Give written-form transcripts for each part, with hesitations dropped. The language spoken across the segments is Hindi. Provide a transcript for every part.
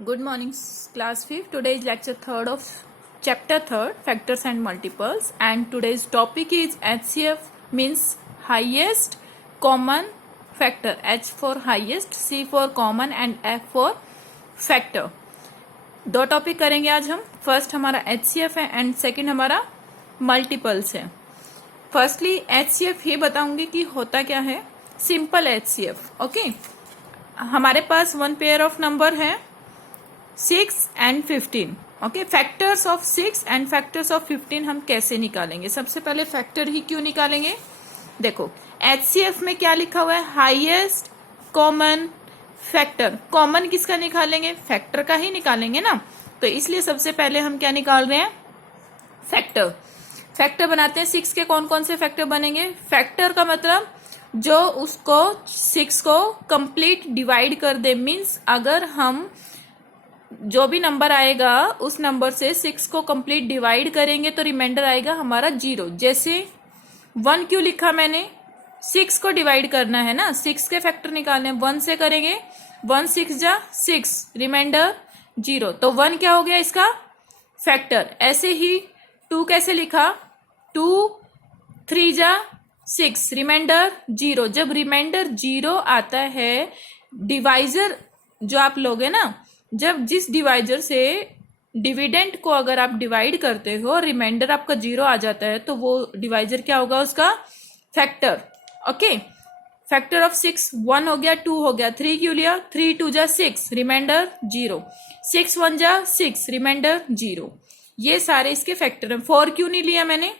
Good morning, class 5th. Today is lecture 3rd of chapter 3rd, factors and multiples, and today's topic is HCF means highest common factor. H for highest, C for common and F for factor. दो टॉपिक करेंगे आज हम. फर्स्ट हमारा HCF है एंड सेकंड हमारा मल्टीपल्स है. फर्स्टली HCF ही बताऊंगी कि होता क्या है. Simple HCF. ओके, हमारे पास वन पेयर ऑफ नंबर है 6 and 15. Okay, factors of 6 and factors of 15 हम कैसे निकालेंगे. सबसे पहले फैक्टर ही क्यों निकालेंगे. देखो HCF में क्या लिखा हुआ है, हाईएस्ट कॉमन फैक्टर. कॉमन किसका निकालेंगे, फैक्टर का ही निकालेंगे ना. तो इसलिए सबसे पहले हम क्या निकाल रहे हैं, फैक्टर. फैक्टर बनाते हैं. 6 के कौन कौन से फैक्टर बनेंगे. फैक्टर का मतलब जो उसको 6 को कंप्लीट डिवाइड कर दे. मीन्स अगर हम जो भी नंबर आएगा उस नंबर से 6 को कंप्लीट डिवाइड करेंगे तो रिमाइंडर आएगा हमारा 0. जैसे 1 क्यों लिखा मैंने, 6 को डिवाइड करना है ना, 6 के फैक्टर निकालने. 1 से करेंगे, 1 6 जा 6, रिमाइंडर 0. तो 1 क्या हो गया इसका फैक्टर. ऐसे ही 2 कैसे लिखा, 2 3 जा 6, रिमाइंडर 0. जब रिमाइंडर 0 आता है, डिवाइजर जो आप लोगे ना, जब जिस डिवाइजर से डिविडेंड को अगर आप डिवाइड करते हो और रिमाइंडर आपका 0 आ जाता है तो वो डिवाइजर क्या होगा, उसका फैक्टर. ओके, फैक्टर ऑफ 6 1 हो गया, 2 हो गया, 3 क्यों लिया, 3 2 जा 6, रिमाइंडर 0, 6 1 जा 6, रिमाइंडर 0. ये सारे इसके फैक्टर हैं. 4 क्यों नहीं लिया मैंने,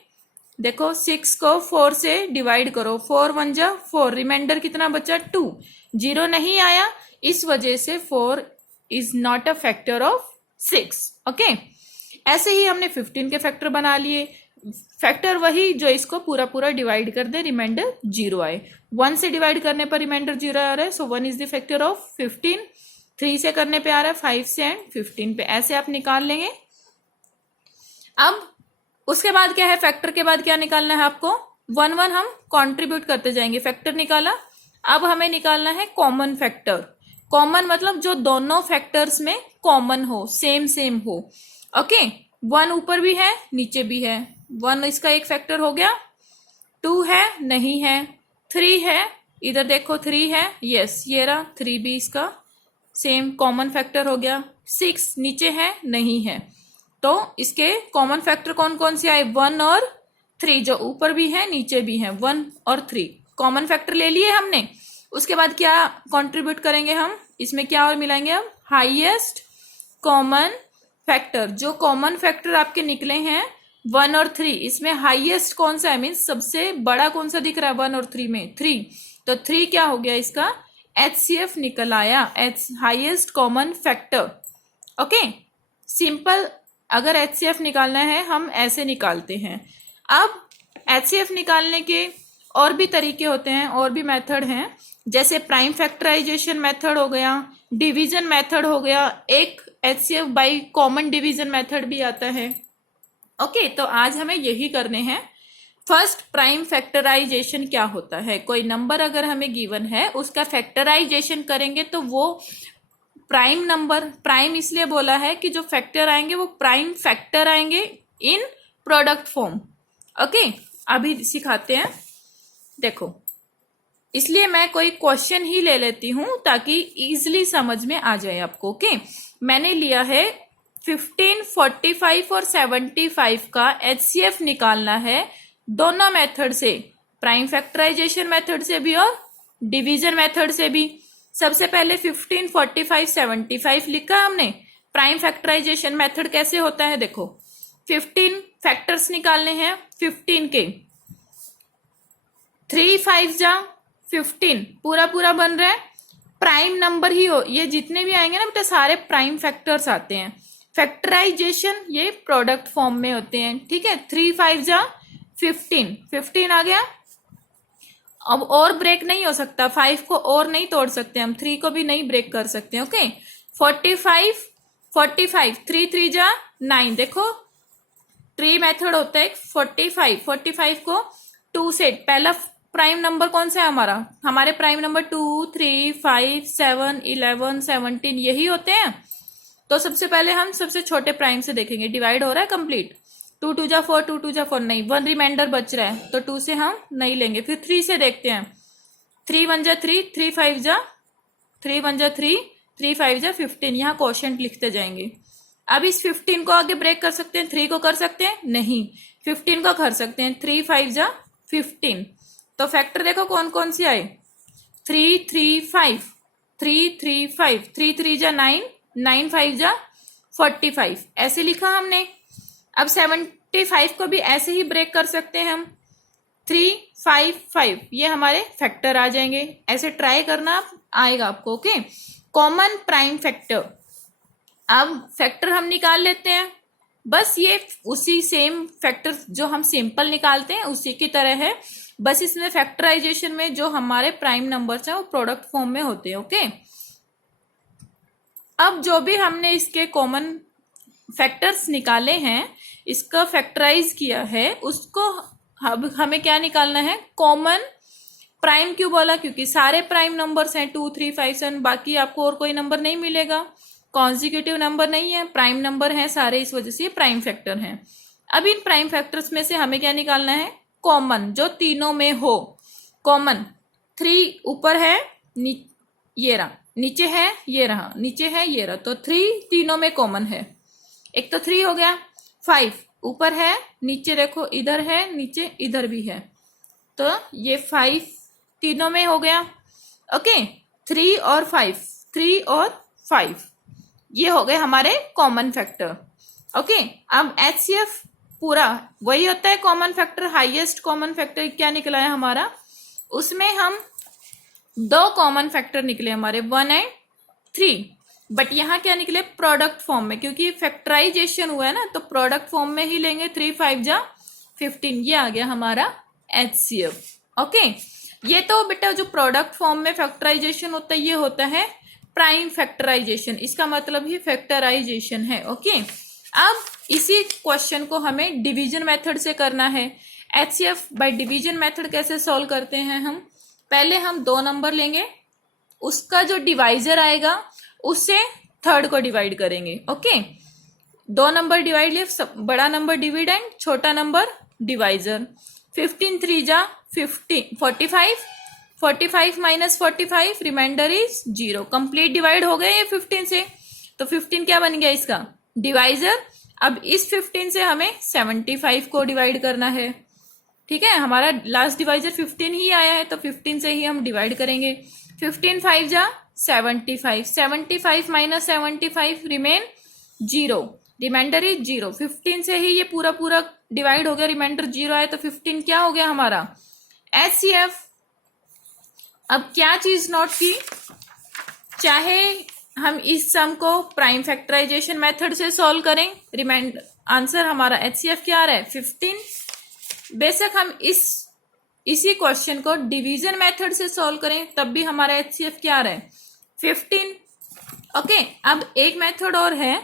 देखो 6 को 4 से डिवाइड करो, 4 1 जा 4, रिमाइंडर कितना बचा 2, 0 नहीं आया, इस वजह से 4 is not a factor of 6. Okay, ऐसे ही हमने 15 के फैक्टर बना लिए. फैक्टर वही जो इसको पूरा पूरा डिवाइड कर दे, रिमाइंडर 0 आए. 1 से डिवाइड करने पर रिमाइंडर 0 आ रहा है, सो 1 इज द फैक्टर ऑफ 15. 3 से करने पे आ रहा है 5 से एंड 15 पे. ऐसे आप निकाल लेंगे. अब उसके बाद क्या है, फैक्टर के बाद क्या निकालना है आपको, 1 1 हम कॉन्ट्रीब्यूट करते जाएंगे. फैक्टर निकाला. अब हमें निकालना है कॉमन फैक्टर. कॉमन मतलब जो दोनों फैक्टर्स में कॉमन हो, सेम सेम हो. ओके, 1 ऊपर भी है नीचे भी है. 1 इसका एक फैक्टर हो गया. 2 है नहीं है. 3 है, इधर देखो 3 है, यस ये रहा, 3 भी इसका सेम कॉमन फैक्टर हो गया. 6 नीचे है नहीं है. तो इसके कॉमन फैक्टर कौन कौन से आए, 1 और 3. जो ऊपर भी है नीचे भी है, 1 और 3 कॉमन फैक्टर ले लिए हमने. उसके बाद क्या कंट्रीब्यूट करेंगे हम, इसमें क्या और मिलाएंगे हम, हाईएस्ट कॉमन फैक्टर. जो कॉमन फैक्टर आपके निकले हैं 1 और 3, इसमें हाईएस्ट कौन सा है, मीन्स सबसे बड़ा कौन सा दिख रहा है 1 और 3 में, 3. तो 3 क्या हो गया, इसका HCF निकल आया, highest common factor. Okay, simple. अगर HCF निकालना है हम ऐसे निकालते हैं. अब HCF निकालने के और भी तरीके होते हैं, और भी मेथड हैं. जैसे प्राइम फैक्टराइजेशन मेथड हो गया, डिवीजन मेथड हो गया, एक HCF by common division method भी आता है. ओके, तो आज हमें यही करने हैं. फर्स्ट, प्राइम फैक्टराइजेशन क्या होता है. कोई नंबर अगर हमें गिवन है, उसका फैक्टराइजेशन करेंगे तो वो प्राइम नंबर, प्राइम इसलिए बोला है कि जो फैक्टर आएंगे वो प्राइम फैक्टर आएंगे इन प्रोडक्ट फॉर्म. ओके, अभी सिखाते हैं. देखो, इसलिए मैं कोई क्वेश्चन ही ले लेती हूं ताकि इजीली समझ में आ जाए आपको. ओके, मैंने लिया है 15, 45 और 75 का HCF निकालना है दोनों मेथड से, प्राइम फैक्टराइजेशन मेथड से भी और डिवीजन मेथड से भी. सबसे पहले 15, 45, 75 लिखा हमने. प्राइम फैक्टराइजेशन मेथड कैसे होता है, देखो 15 फैक्टर्स निकालने हैं 15 के. 3 5 जा 15, पूरा पूरा बन रहा है. प्राइम नंबर ही हो, ये जितने भी आएंगे ना बेटा सारे प्राइम फैक्टर्स आते हैं. फैक्टराइजेशन ये प्रोडक्ट फॉर्म में होते हैं. ठीक है, 3 5 जा 15, 15 आ गया. अब और ब्रेक नहीं हो सकता, 5 को और नहीं तोड़ सकते हम, 3 को भी नहीं ब्रेक कर सकते. ओके, 45 45, 3 3 जा 9. देखो ट्री मेथड होता है 45, 45 को 2 से, पहला प्राइम नंबर कौन सा है हमारा, हमारे प्राइम नंबर 2 3 5 7 11 17 यही होते हैं. तो सबसे पहले हम सबसे छोटे प्राइम से देखेंगे, डिवाइड हो रहा है कंप्लीट। 2 2 जा 4, 2 2 जा 4, नहीं, 1 रिमाइंडर बच रहा है तो 2 से हम नहीं लेंगे। फिर 3 से देखते हैं, 3 1 जा 3, 3 5 जा 3 1 जा 3, 3 5 जा 15, यहाँ क्वोशिएंट लिखते जाएंगे। अब इस 15 को आगे ब्रेक कर सकते हैं, 3 को कर सकते हैं नहीं, 15 को कर सकते हैं, 3 5 जा 15। तो फैक्टर देखो कौन कौन सी आए, 3 3 5, 3 3 5, 3 3 जा 9, 9 5 जा 45, ऐसे लिखा हमने। अब 75 को भी ऐसे ही ब्रेक कर सकते हैं हम, 3 5 5, ये हमारे फैक्टर आ जाएंगे। ऐसे ट्राई करना, आएगा आपको। Okay, common prime factor. अब फैक्टर हम निकाल लेते हैं, बस ये उसी सेम फैक्टर जो हम सिंपल निकालते हैं उसी की तरह है, बस इसमें फैक्टराइजेशन में जो हमारे प्राइम नंबर्स हैं वो प्रोडक्ट फॉर्म में होते हैं। ओके, अब जो भी हमने इसके कॉमन फैक्टर्स निकाले हैं, इसका फैक्टराइज किया है, उसको अब हमें क्या निकालना है, कॉमन प्राइम। क्यों बोला, क्योंकि सारे प्राइम नंबर्स हैं 2 3 5 7, बाकी आपको और कोई नंबर नहीं मिलेगा, कॉन्जिक्यूटिव नंबर नहीं है, प्राइम नंबर है सारे, इस वजह से ये प्राइम फैक्टर हैं। अब इन प्राइम फैक्टर्स में से हमें क्या निकालना है, कॉमन, जो तीनों में हो। कॉमन 3 ऊपर है, ये रहा, नीचे है ये रहा, नीचे है ये रहा, तो 3 तीनों में कॉमन है। एक तो 3 हो गया। 5 ऊपर है, नीचे देखो इधर है, नीचे इधर भी है, तो ये 5 तीनों में हो गया। ओके, 3 और 5, 3 और 5, ये हो गए हमारे कॉमन फैक्टर। ओके, अब HCF पूरा वही होता है common factor, highest common factor क्या निकला है हमारा, उसमें हम 2 कॉमन फैक्टर निकले हमारे, 1 एंड 3, बट यहाँ क्या निकले, प्रोडक्ट फॉर्म में, क्योंकि फैक्टराइजेशन हुआ है ना, तो प्रोडक्ट फॉर्म में ही लेंगे। 3 5 जा 15, ये आ गया हमारा HCF। ओके, ये तो बेटा जो प्रोडक्ट फॉर्म में फैक्टराइजेशन होता है ये होता है प्राइम फैक्टराइजेशन, इसका मतलब ही फैक्टराइजेशन है। ओके, अब इसी क्वेश्चन को हमें डिवीजन मेथड से करना है। HCF बाय डिवीजन मेथड कैसे सॉल्व करते हैं हम, पहले हम 2 नंबर लेंगे, उसका जो डिवाइजर आएगा उससे थर्ड को डिवाइड करेंगे। ओके, 2 नंबर डिवाइड लिए, बड़ा नंबर डिविडेंड, छोटा नंबर डिवाइजर। 15 3 जा 15, 45, 45 minus 45, remainder is 0। Complete divide हो गए ये 15 से, तो 15 क्या बन गया इसका डिवाइजर। अब इस 15 से हमें 75 को डिवाइड करना है। ठीक है, हमारा लास्ट डिवाइजर 15 ही आया है, तो 15 से ही हम डिवाइड करेंगे। 15 5 जा 75, 75 माइनस 75 रिमेन 0, रिमाइंडर इज 0। 15 से ही ये पूरा पूरा डिवाइड हो गया, रिमाइंडर 0 आया, तो 15 क्या हो गया हमारा HCF। अब क्या चीज नोट की, चाहे हम इस सम को प्राइम फैक्टराइजेशन मेथड से सॉल्व करें, रिमाइंडर आंसर हमारा HCF क्या आ रहा है 15। बेशक हम इसी क्वेश्चन को डिवीजन मेथड से सॉल्व करें तब भी हमारा HCF क्या आ रहा है 15। ओके, अब एक मेथड और है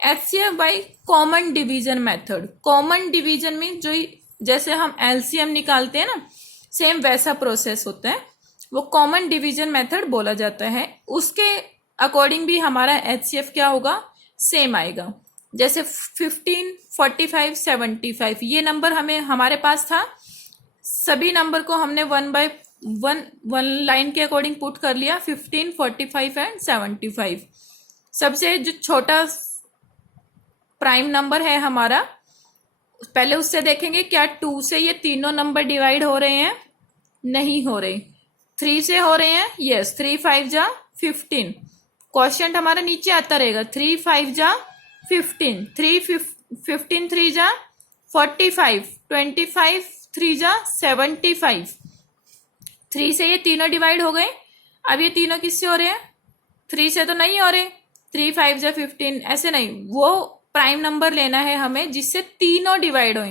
HCF by common division method. Common division में जो जैसे हम LCM निकालते हैं ना, सेम वैसा प्रोसेस होता है, वो कॉमन डिवीजन मेथड बोला जाता है। उसके अकॉर्डिंग भी हमारा HCF क्या होगा, सेम आएगा। जैसे 15 45 75 ये नंबर हमें हमारे पास था, सभी नंबर को हमने 1 बाय 1 लाइन के अकॉर्डिंग पुट कर लिया, 15 45 एंड 75। सबसे जो छोटा प्राइम नंबर है हमारा, पहले उससे देखेंगे क्या 2 से ये तीनों नंबर डिवाइड हो रहे हैं, नहीं हो रहे। 3 से हो रहे हैं, यस, 3 5 जा 15, क्वेश्चन हमारा नीचे आता रहेगा। 3 5 जा 15, 15 3 जा 45, 25 3 जा 75। 3 से ये तीनों डिवाइड हो गए। अब ये तीनों किससे हो रहे हैं, 3 से तो नहीं हो रहे। 3 5 जा 15, ऐसे नहीं, वो प्राइम नंबर लेना है हमें जिससे तीनों डिवाइड हो।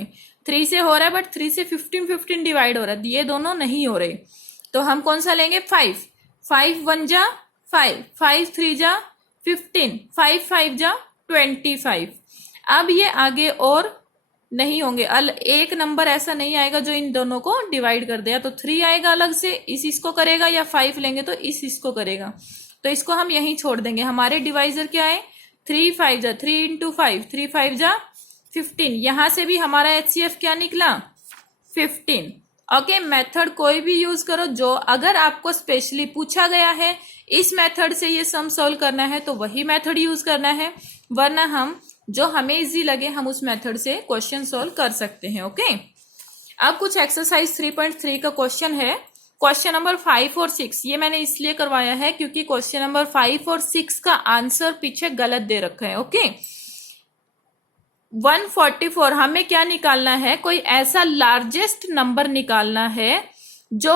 3 से हो रहा है बट 3 से 15 डिवाइड हो रहा है, ये दोनों नहीं हो रहे, तो हम कौन सा लेंगे 5। 5 1 जा 5, 5 3 जा 15, 5 5 जा 25। अब ये आगे और नहीं होंगे, एक नंबर ऐसा नहीं आएगा जो इन दोनों को डिवाइड कर दे, या तो 3 आएगा अलग से इसको करेगा, या 5 लेंगे तो इसको करेगा, तो इसको हम यहीं छोड़ देंगे। हमारे डिवाइजर क्या है 3 5 जा 3 इंटू 5, 3 5 जा 15। यहां से भी हमारा HCF क्या निकला? 15। ओके, मेथड कोई भी यूज करो, जो अगर आपको स्पेशली पूछा गया है इस मेथड से ये सम सोल्व करना है तो वही मेथड यूज करना है, वरना हम जो हमें इजी लगे हम उस मेथड से क्वेश्चन सोल्व कर सकते हैं। ओके, अब कुछ एक्सरसाइज 3.3 का क्वेश्चन है। क्वेश्चन नंबर 5 और 6 ये मैंने इसलिए करवाया है क्योंकि क्वेश्चन नंबर 5 और 6 का आंसर पीछे गलत दे रखा है। ओके, 144 हमें क्या निकालना है? कोई ऐसा लार्जेस्ट नंबर निकालना है जो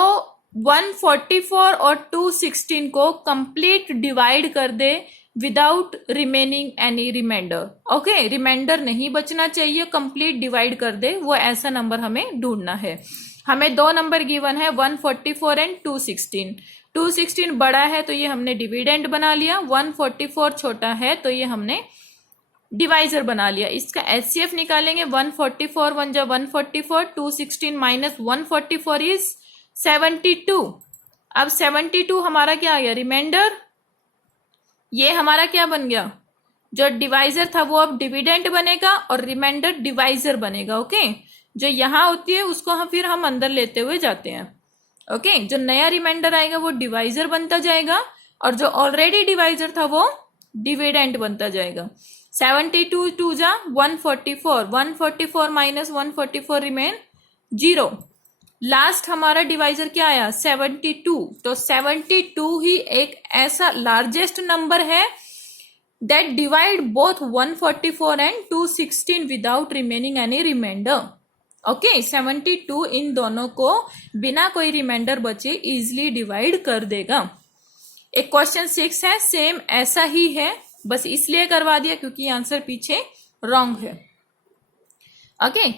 144 और 216 को कंप्लीट डिवाइड कर दे without remaining any reminder. Okay, reminder नहीं बचना चाहिए, कंप्लीट डिवाइड कर दे, वो ऐसा नंबर हमें ढूंढना है। हमें दो नंबर गिवन है 144 एंड 216। 216 बड़ा है तो ये हमने डिविडेंड बना लिया, 144 छोटा है तो ये हमने डिवाइजर बना लिया। इसका HCF निकालेंगे, 144 1 जा 144, 216 माइनस 144 इज 72। अब 72 हमारा क्या आ गया? रिमाइंडर। ये हमारा क्या बन गया? जो डिवाइजर था वो अब डिविडेंड बनेगा और रिमाइंडर डिवाइजर बनेगा। ओके, जो यहां होती है उसको हम अंदर लेते हुए जाते हैं। ओके, जो नया रिमाइंडर आएगा वो डिवाइजर बनता जाएगा और जो ऑलरेडी डिवाइजर था वो डिविडेंड बनता जाएगा। 72 2 जा 144, 144 माइनस 144 रिमेन 0। लास्ट हमारा डिवाइजर क्या आया? 72। तो 72 ही एक ऐसा लार्जेस्ट नंबर है that divide both 144 and 216 without remaining any reminder. Okay, 72 इन दोनों को बिना कोई रिमाइंडर बचे इजिली डिवाइड कर देगा। एक क्वेश्चन 6 है, सेम ऐसा ही है, बस इसलिए करवा दिया क्योंकि आंसर पीछे रॉन्ग है। ओके,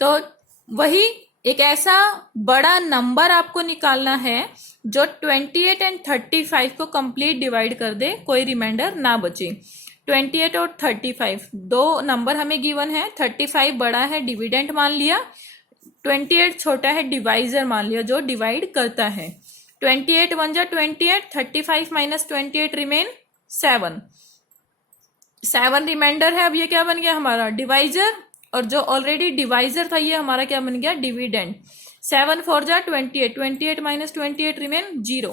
तो वही एक ऐसा बड़ा नंबर आपको निकालना है जो 28 एंड 35 को कंप्लीट डिवाइड कर दे, कोई रिमाइंडर ना बचे। 28 और 35 दो नंबर हमें गिवन है, 35 बड़ा है डिविडेंड मान लिया, 28 छोटा है डिवाइजर मान लिया जो डिवाइड करता है। 28 1 जा 28, 35 माइनस 28 रिमेन 7। 7 रिमाइंडर है। अब ये क्या बन गया हमारा? डिवाइजर, और जो ऑलरेडी डिवाइजर था ये हमारा क्या बन गया? डिविडेंड। 7 4 जा 28, 28 माइनस 28 रिमेन 0।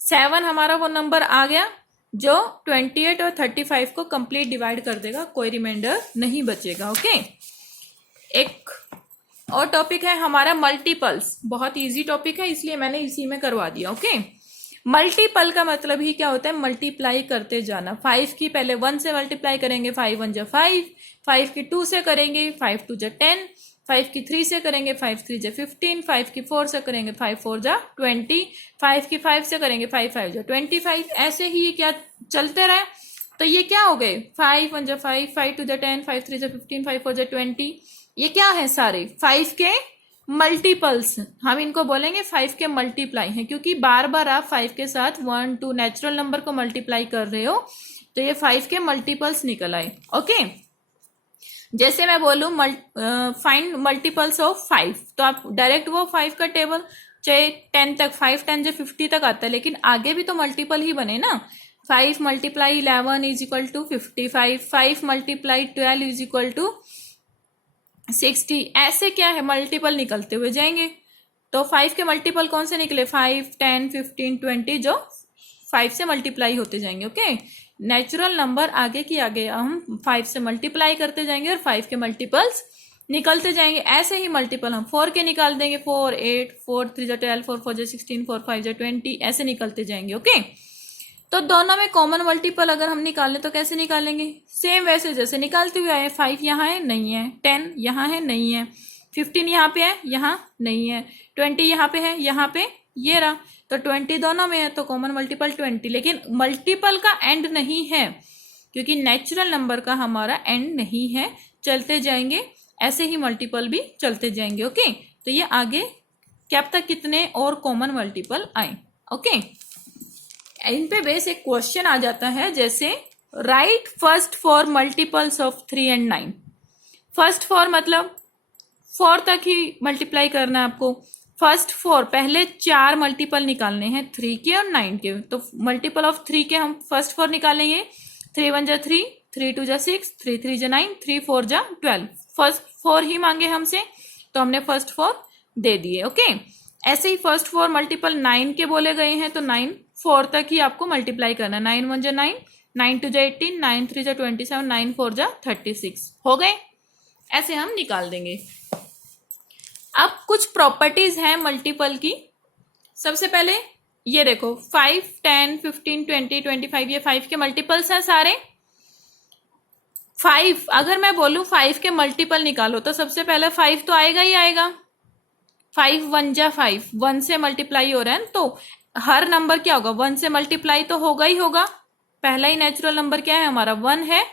7 हमारा वो नंबर आ गया जो 28 और 35 को कंप्लीट डिवाइड कर देगा, कोई रिमाइंडर नहीं बचेगा। ओके, एक और टॉपिक है हमारा मल्टीपल्स। बहुत इजी टॉपिक है इसलिए मैंने इसी में करवा दिया। ओके, मल्टीपल का मतलब ही क्या होता है? मल्टीप्लाई करते जाना। 5 की पहले 1 से मल्टीप्लाई करेंगे, 5 1 जा 5, 5 की 2 से करेंगे 5 2 जा 10, 5 की 3 से करेंगे 5 3 जा 15, 5 की 4 से करेंगे 5 4 जा 20, 5 की 5 से करेंगे 5 5 जा 25। ऐसे ही ये क्या चलते रहे तो ये क्या हो गए? 5 1 जा 5, 5 2 जा 10, 5 3 जा 15, 5 4 जा 20। ये क्या है? सारे 5 के मल्टीपल्स, हम इनको बोलेंगे 5 के मल्टीप्लाई हैं, क्योंकि बार बार आप 5 के साथ 1 2 नेचुरल नंबर को मल्टीप्लाई कर रहे हो तो ये 5 के मल्टीपल्स निकल आए। ओके, जैसे मैं बोलूं फाइंड मल्टीपल्स ऑफ 5, तो आप डायरेक्ट वो 5 का टेबल चाहे 10 तक, 5 10 जो 50 तक आता है, लेकिन आगे भी तो मल्टीपल ही बने ना। 5 multiply 11 is equal to 55, 5 multiply 12 is equal to 60। ऐसे क्या है? मल्टीपल निकलते हुए जाएंगे। तो 5 के मल्टीपल कौन से निकले? 5 10 15 20 जो 5 से मल्टीप्लाई होते जाएंगे। ओके, नेचुरल नंबर आगे की आगे हम 5 से मल्टीप्लाई करते जाएंगे और 5 के मल्टीपल्स निकलते जाएंगे। ऐसे ही मल्टीपल हम 4 के निकाल देंगे, 4 8, 4 3 जा 12, 4 4 जा 16, 4 5 जा 20, ऐसे निकलते जाएंगे। ओके, तो दोनों में कॉमन मल्टीपल अगर हम निकालें तो कैसे निकालेंगे? सेम वैसे जैसे निकालते हुए आए। 5 यहाँ है, नहीं है। 10 यहाँ है, नहीं है। 15 यहाँ पे है, यहाँ नहीं है। 20 यहाँ पे है, यहाँ पे ये रहा। तो 20 दोनों में है तो कॉमन मल्टीपल 20। लेकिन मल्टीपल का एंड नहीं है क्योंकि नेचुरल नंबर का हमारा एंड नहीं है, चलते जाएंगे। ऐसे ही मल्टीपल भी चलते जाएंगे। ओके, तो ये आगे क्या तक कितने और कॉमन मल्टीपल आए। ओके, इन पे बेस एक क्वेश्चन आ जाता है, जैसे right first for multiples of 3 and 9। First for मतलब 4 तक ही मल्टीप्लाई करना है आपको। फर्स्ट 4 पहले 4 मल्टीपल निकालने हैं 3 के और 9 के। तो मल्टीपल ऑफ 3 के हम फर्स्ट 4 निकालेंगे। 3 1 जा 3, 3 2 जा 6, 3 3 जा 9, 3 4 जा 12। फर्स्ट 4 ही मांगे हमसे, तो हमने फर्स्ट 4 दे दिए। ओके, ऐसे ही फर्स्ट 4 मल्टीपल 9 के बोले गए हैं, तो 9 4 तक ही आपको मल्टीप्लाई करना। 9 1 जा 9, 9 2 जा 18, 9 3 जा 27, 9 4 जा 36 हो गए। ऐसे हम निकाल देंगे। अब कुछ प्रॉपर्टीज हैं मल्टीपल की। सबसे पहले ये देखो 5 10 15 20 25 ये 5 के मल्टीपल्स हैं सारे। 5 अगर मैं बोलूं 5 के मल्टीपल निकालो तो सबसे पहले 5 तो आएगा ही आएगा। 5 1 जा 5, 1 से मल्टीप्लाई हो रहा है, तो हर नंबर क्या होगा, 1 से मल्टीप्लाई तो होगा ही होगा। पहला ही नेचुरल नंबर क्या है हमारा, 1 है।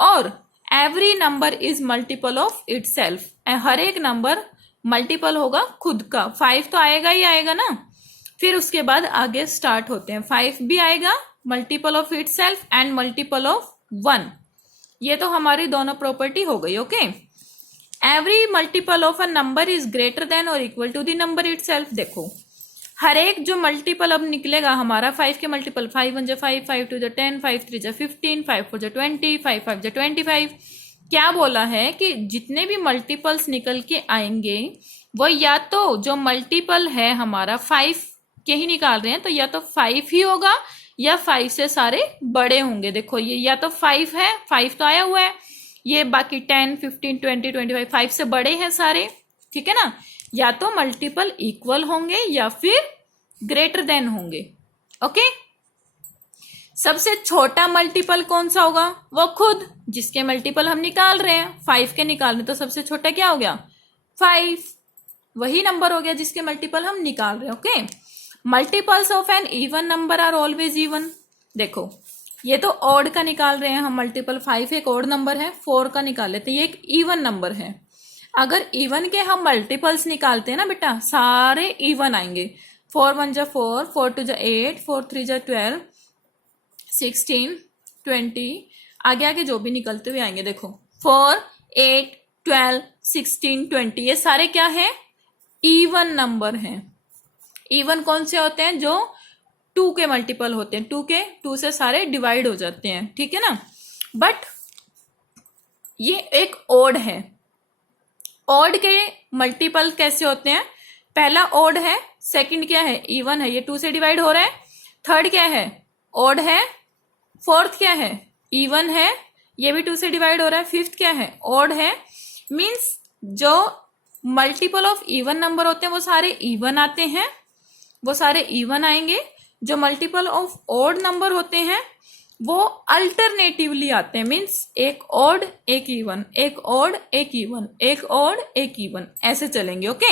और every number is multiple of itself, हर एक नंबर मल्टीपल होगा खुद का। 5 तो आएगा ही आएगा ना। फिर उसके बाद आगे स्टार्ट होते हैं, 5 भी आएगा multiple of itself and multiple of 1। ये तो हमारी दोनों प्रॉपर्टी हो गई। Okay, every multiple of a number is greater than और equal to the number itself. देखो हर एक जो मल्टीपल अब निकलेगा हमारा 5 के मल्टीपल, 5 1 जा 5, 5 2 जा 10, 5 3 जा 15, 5 4 जा 20, 5 5 जा 25। क्या बोला है कि जितने भी मल्टीपल्स निकल के आएंगे वो या तो जो मल्टीपल है हमारा 5 के ही निकाल रहे हैं, तो या तो 5 ही होगा या 5 से सारे बड़े होंगे। देखो ये या तो 5 है, 5 तो आया हुआ है, ये बाकी 10 15 20 25 5 से बड़े हैं सारे, ठीक है ना। या तो मल्टीपल इक्वल होंगे या फिर ग्रेटर देन होंगे। ओके, सबसे छोटा मल्टीपल कौन सा होगा, वो खुद जिसके मल्टीपल हम निकाल रहे हैं। 5 के निकाल रहे तो सबसे छोटा क्या हो गया, 5, वही नंबर हो गया जिसके मल्टीपल हम निकाल रहे हैं। Okay, multiples of an even number are always even. देखो ये तो ऑड का निकाल रहे हैं हम मल्टीपल, 5 एक ऑड नंबर है, 4 का निकाल लेते हैं, ये एक इवन नंबर है। अगर इवन के हम मल्टीपल्स निकालते हैं ना बेटा, सारे इवन आएंगे। 4 1 जा 4, 4 2 जा 8, 4 3 जा 12, 16 20, आगे आगे जो भी निकलते हुए आएंगे। देखो 4 8 12 16 20 ये सारे क्या है, इवन नंबर हैं। इवन कौन से होते हैं, जो 2 के मल्टीपल होते हैं। 2 से सारे डिवाइड हो जाते हैं, ठीक है ना। बट ये एक ऑड है। ऑड के मल्टीपल कैसे होते हैं, पहला ऑड है, सेकंड क्या है, इवन है, ये 2 से डिवाइड हो रहा है। थर्ड क्या है, ऑड है। फोर्थ क्या है, इवन है, ये भी 2 से डिवाइड हो रहा है। फिफ्थ क्या है, ऑड है। मीन्स जो मल्टीपल ऑफ इवन नंबर होते हैं वो सारे इवन आते हैं, वो सारे इवन आएंगे। जो मल्टीपल ऑफ ऑड नंबर होते हैं वो अल्टरनेटिवली आते हैं। मीन्स एक ऑड एक इवन, एक ऑड एक इवन, एक ऑड एक इवन, ऐसे चलेंगे। Okay,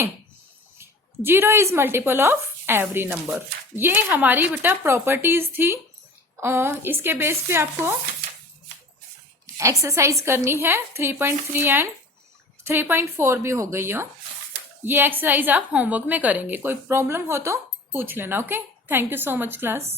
0 is multiple of every number. ये हमारी बेटा प्रॉपर्टीज थी, और इसके बेस पे आपको एक्सरसाइज करनी है। 3.3 एंड 3.4 भी हो गई हो। ये एक्सरसाइज आप होमवर्क में करेंगे, कोई प्रॉब्लम हो तो पूछ लेना। Okay, thank you so much class.